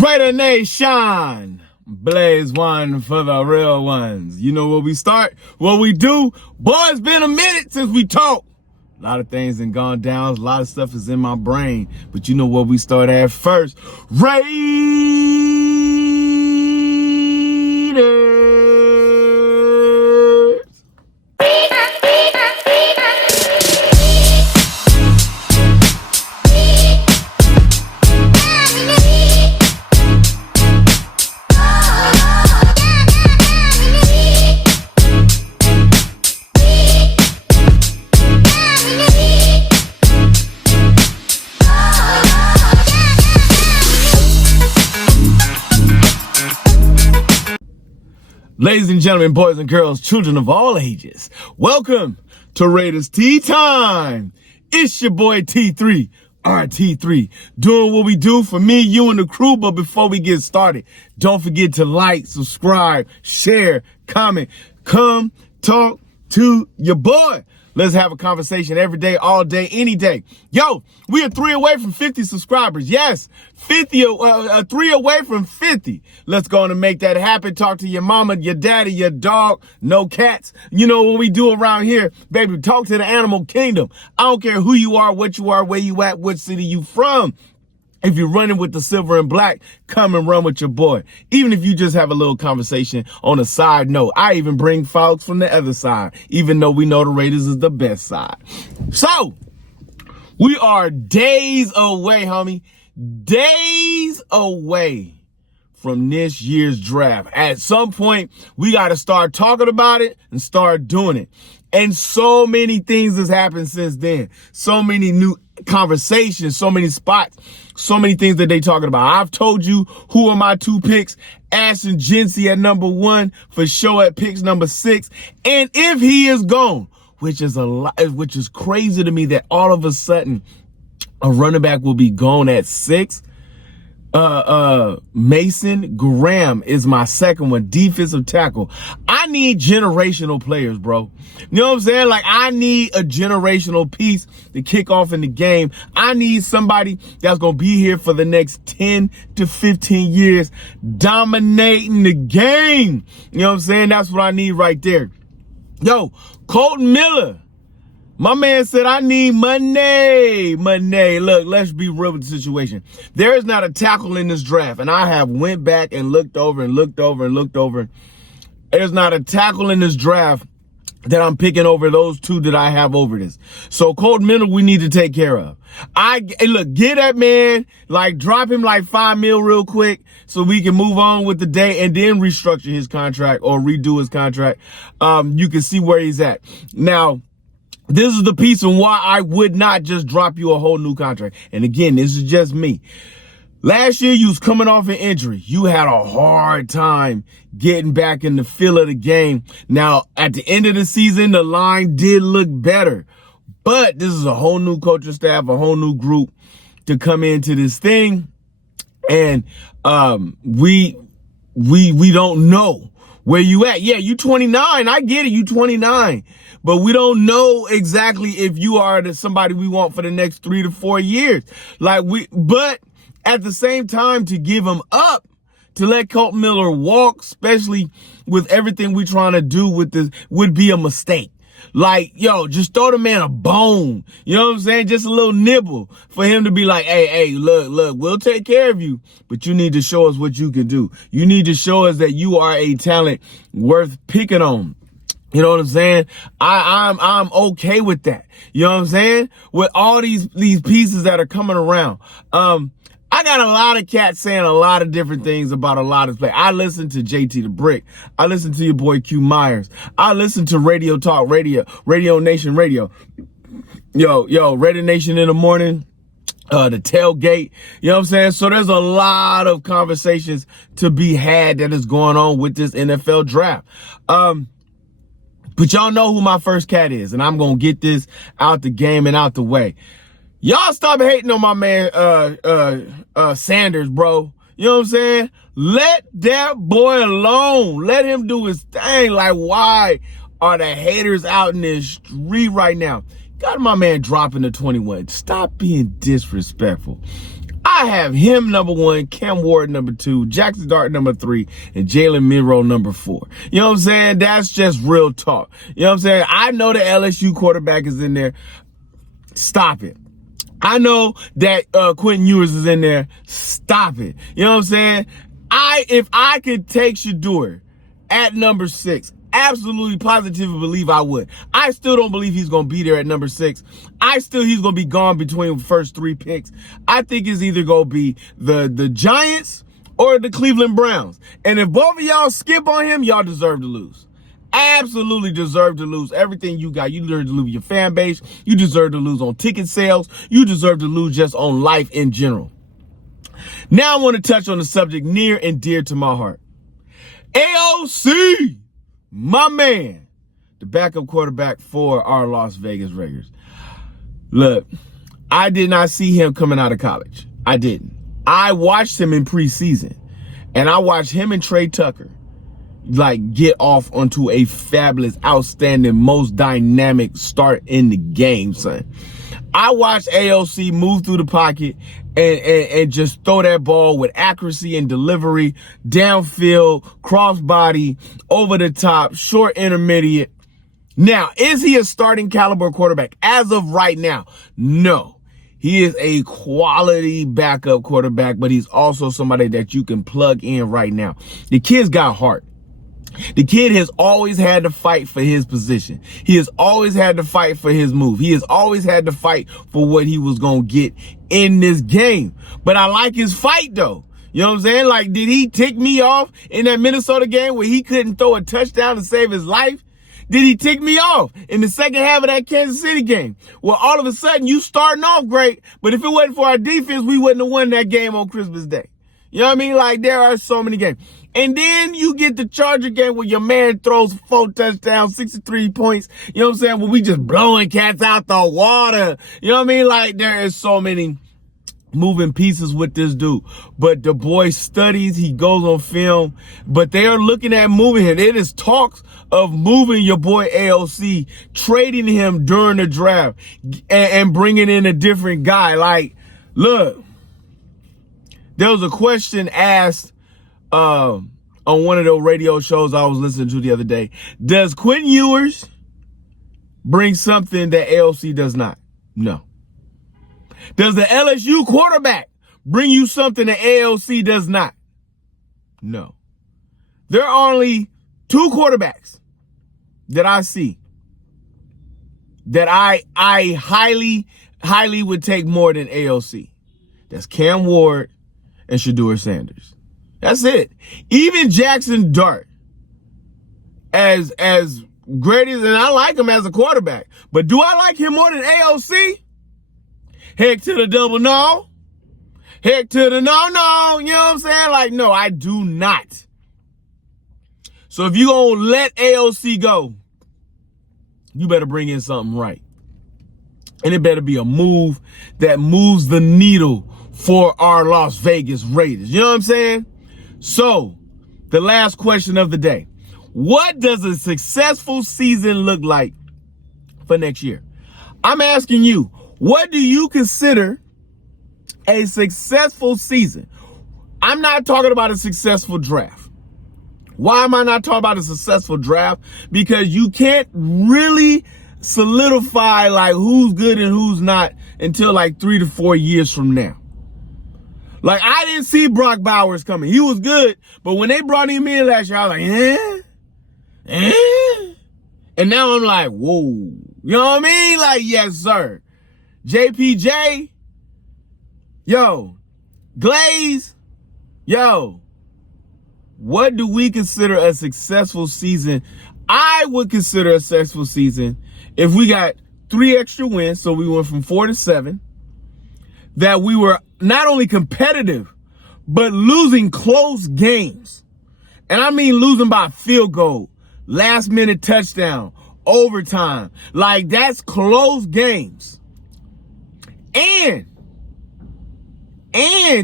Raider Nation, blaze one for the real ones. You know where we start, what we do. Boy, it's been a minute since we talked. A lot of things have gone down. A lot of stuff is in my brain. But you know where we start at first. Raiders. Ladies and gentlemen, boys and girls, children of all ages, welcome to Raiders Tea Time. It's your boy T3, RT3, doing what we do for me, you, and the crew. But before we get started, don't forget to like, subscribe, share, comment, come talk to your boy. Let's have a conversation every day, all day, any day. Yo, we are 3 away from 50 subscribers. Yes, 3 away from 50. Let's go on and make that happen. Talk to your mama, your daddy, your dog, no cats. You know what we do around here, baby, talk to the animal kingdom. I don't care who you are, what you are, where you at, what city you from. If you're running with the silver and black, come and run with your boy. Even if you just have a little conversation on a side note. I even bring folks from the other side, even though we know the Raiders is the best side. So, we are days away, homie. Days away from this year's draft. At some point, we got to start talking about it and start doing it. And so many things has happened since then. So many new conversations, so many spots, so many things that they talking about. I've told you who are my 2 picks. Ashton Jeanty at number 1, for sure at picks number 6. And if he is gone, which is crazy to me that all of a sudden a running back will be gone at 6. Mason Graham is my second one, defensive tackle. I need generational players, bro. You know what I'm saying? Like, I need a generational piece to kick off in the game. I need somebody that's going to be here for the next 10 to 15 years, dominating the game. You know what I'm saying? That's what I need right there. Yo, Kolton Miller. My man said, I need money. Look, let's be real with the situation. There is not a tackle in this draft, and I have went back and looked over. There's not a tackle in this draft that I'm picking over those 2 that I have over this. So Kolton Miller, we need to take care of. Look, get that man, like, drop him like $5 million real quick so we can move on with the day and then restructure his contract or redo his contract. You can see where he's at. Now, this is the piece on why I would not just drop you a whole new contract. And again, this is just me. Last year, you was coming off an injury. You had a hard time getting back in the feel of the game. Now, at the end of the season, the line did look better. But this is a whole new coaching staff, a whole new group to come into this thing. And we don't know where you at. Yeah, you 29. I get it. You 29. But we don't know exactly if you are somebody we want for the next 3 to 4 years. But at the same time, to give him up, to let Kolton Miller walk, especially with everything we're trying to do with this, would be a mistake. Like, yo, just throw the man a bone. You know what I'm saying? Just a little nibble for him to be like, hey, look, we'll take care of you, but you need to show us what you can do. You need to show us that you are a talent worth picking on. You know what I'm saying? I'm okay with that. You know what I'm saying? With all these pieces that are coming around. I got a lot of cats saying a lot of different things about a lot of play. I listen to JT the Brick. I listen to your boy Q Myers. I listen to Radio Talk Radio, Radio Nation Radio. Yo, Radio Nation in the morning. The tailgate, you know what I'm saying? So there's a lot of conversations to be had that is going on with this NFL draft. But y'all know who my first cat is, and I'm going to get this out the game and out the way. Y'all stop hating on my man, Sanders, bro. You know what I'm saying? Let that boy alone. Let him do his thing. Like, why are the haters out in this street right now? Got my man dropping the 21. Stop being disrespectful. I I have him number 1, Cam Ward number 2, Jackson Dart number 3, and Jalen Milroe number 4. You know what I'm saying? That's just real talk. You know what I'm saying? I know the LSU quarterback is in there. Stop it. I know that Quentin Ewers is in there. Stop it. You know what I'm saying? If I could take Shedeur at number 6, absolutely positively believe I would. I still don't believe he's going to be there at number 6. He's going to be gone between the first 3 picks. I think it's either going to be the Giants or the Cleveland Browns. And if both of y'all skip on him, y'all deserve to lose. Absolutely deserve to lose everything you got. You deserve to lose your fan base. You deserve to lose on ticket sales. You deserve to lose just on life in general. Now I want to touch on the subject near and dear to my heart. AOC, my man, the backup quarterback for our Las Vegas Raiders. Look, I did not see him coming out of college. I didn't. I watched him in preseason, and I watched him and Trey Tucker get off onto a fabulous, outstanding, most dynamic start in the game, son. I watched AOC move through the pocket and just throw that ball with accuracy and delivery, downfield, crossbody, over the top, short intermediate. Now, is he a starting caliber quarterback? As of right now, no. He is a quality backup quarterback, but he's also somebody that you can plug in right now. The kid's got heart. The kid has always had to fight for his position. He has always had to fight for his move. He has always had to fight for what he was going to get in this game. But I like his fight, though. You know what I'm saying? Did he tick me off in that Minnesota game where he couldn't throw a touchdown to save his life? Did he tick me off in the second half of that Kansas City game? Well, all of a sudden, you starting off great, but if it wasn't for our defense, we wouldn't have won that game on Christmas Day. You know what I mean? There are so many games. And then you get the Charger game where your man throws 4 touchdowns, 63 points. You know what I'm saying? Where we just blowing cats out the water. You know what I mean? There is so many moving pieces with this dude. But the boy studies, he goes on film, but they are looking at moving him. It is talks of moving your boy AOC, trading him during the draft and bringing in a different guy. Look, there was a question asked on one of those radio shows I was listening to the other day. Does Quentin Ewers bring something that AOC does not? No. Does the LSU quarterback bring you something that AOC does not? No. There are only 2 quarterbacks that I see that I highly, highly would take more than AOC. That's Cam Ward and Shedeur Sanders. That's it. Even Jackson Dart, as great as, and I like him as a quarterback, but do I like him more than AOC? Heck to the double no. Heck to the no. You know what I'm saying? No, I do not. So if you gonna let AOC go, you better bring in something right. And it better be a move that moves the needle for our Las Vegas Raiders. You know what I'm saying? So, the last question of the day. What does a successful season look like for next year? I'm asking you, what do you consider a successful season? I'm not talking about a successful draft. Why am I not talking about a successful draft? Because you can't really solidify who's good and who's not until 3 to 4 years from now. I didn't see Brock Bowers coming. He was good, but when they brought him in last year, I was and now I'm like, whoa. You know what I mean? Yes, sir. JPJ, yo, Glaze, yo, what do we consider a successful season? I would consider a successful season if we got 3 extra wins, so we went from 4 to 7, that we were not only competitive, but losing close games. And I mean losing by field goal, last minute touchdown, overtime. That's close games. And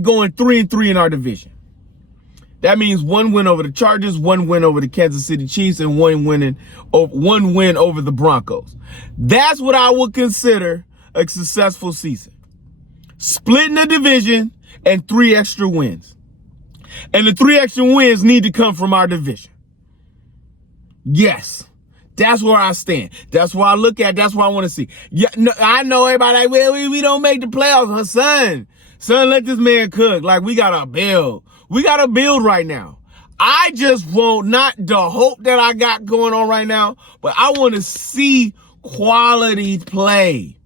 going 3-3 in our division. That means 1 win over the Chargers, 1 win over the Kansas City Chiefs, and 1 win over the Broncos. That's what I would consider a successful season. Splitting the division and 3 extra wins. And the 3 extra wins need to come from our division. Yes. That's where I stand. That's where I look at. That's what I want to see. Yeah, no, I know everybody like, well, we don't make the playoffs. Son, let this man cook. Like, we got to build. We got to build right now. I just want not the hope that I got going on right now, but I want to see quality play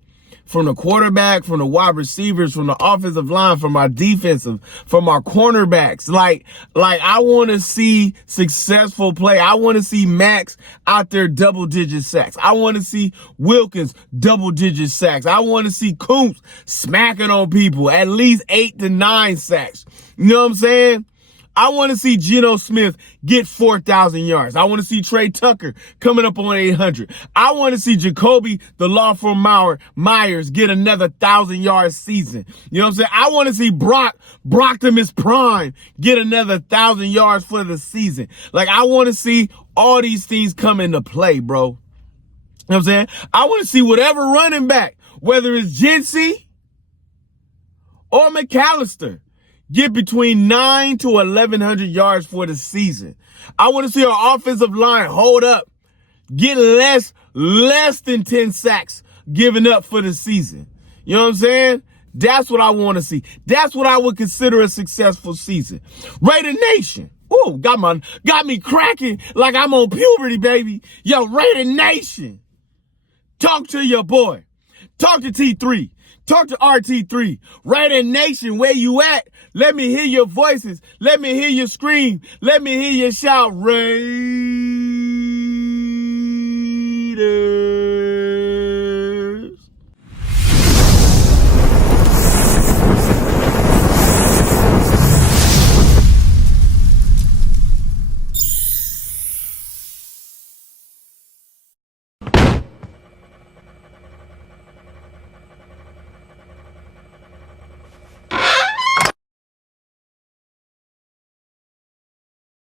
from the quarterback, from the wide receivers, from the offensive line, from our defensive, from our cornerbacks. Like I want to see successful play. I want to see Max out there double-digit sacks. I want to see Wilkins double-digit sacks. I want to see Coombs smacking on people, at least 8 to 9 sacks. You know what I'm saying? I want to see Geno Smith get 4,000 yards. I want to see Trey Tucker coming up on 800. I want to see Jacoby, the law firm Myers, get another 1,000-yard season. You know what I'm saying? I want to see Brocktimus Prime get another 1,000 yards for the season. Like, I want to see all these things come into play, bro. You know what I'm saying? I want to see whatever running back, whether it's Jinsey or McAllister, get between 9 to 1,100 yards for the season. I want to see our offensive line hold up, get less than 10 sacks given up for the season. You know what I'm saying? That's what I want to see. That's what I would consider a successful season. Raider Nation. Ooh, got me cracking like I'm on puberty, baby. Yo, Raider Nation. Talk to your boy. Talk to T3. Talk to RT3. Raider Nation, where you at? Let me hear your voices. Let me hear you scream. Let me hear you shout, Ray.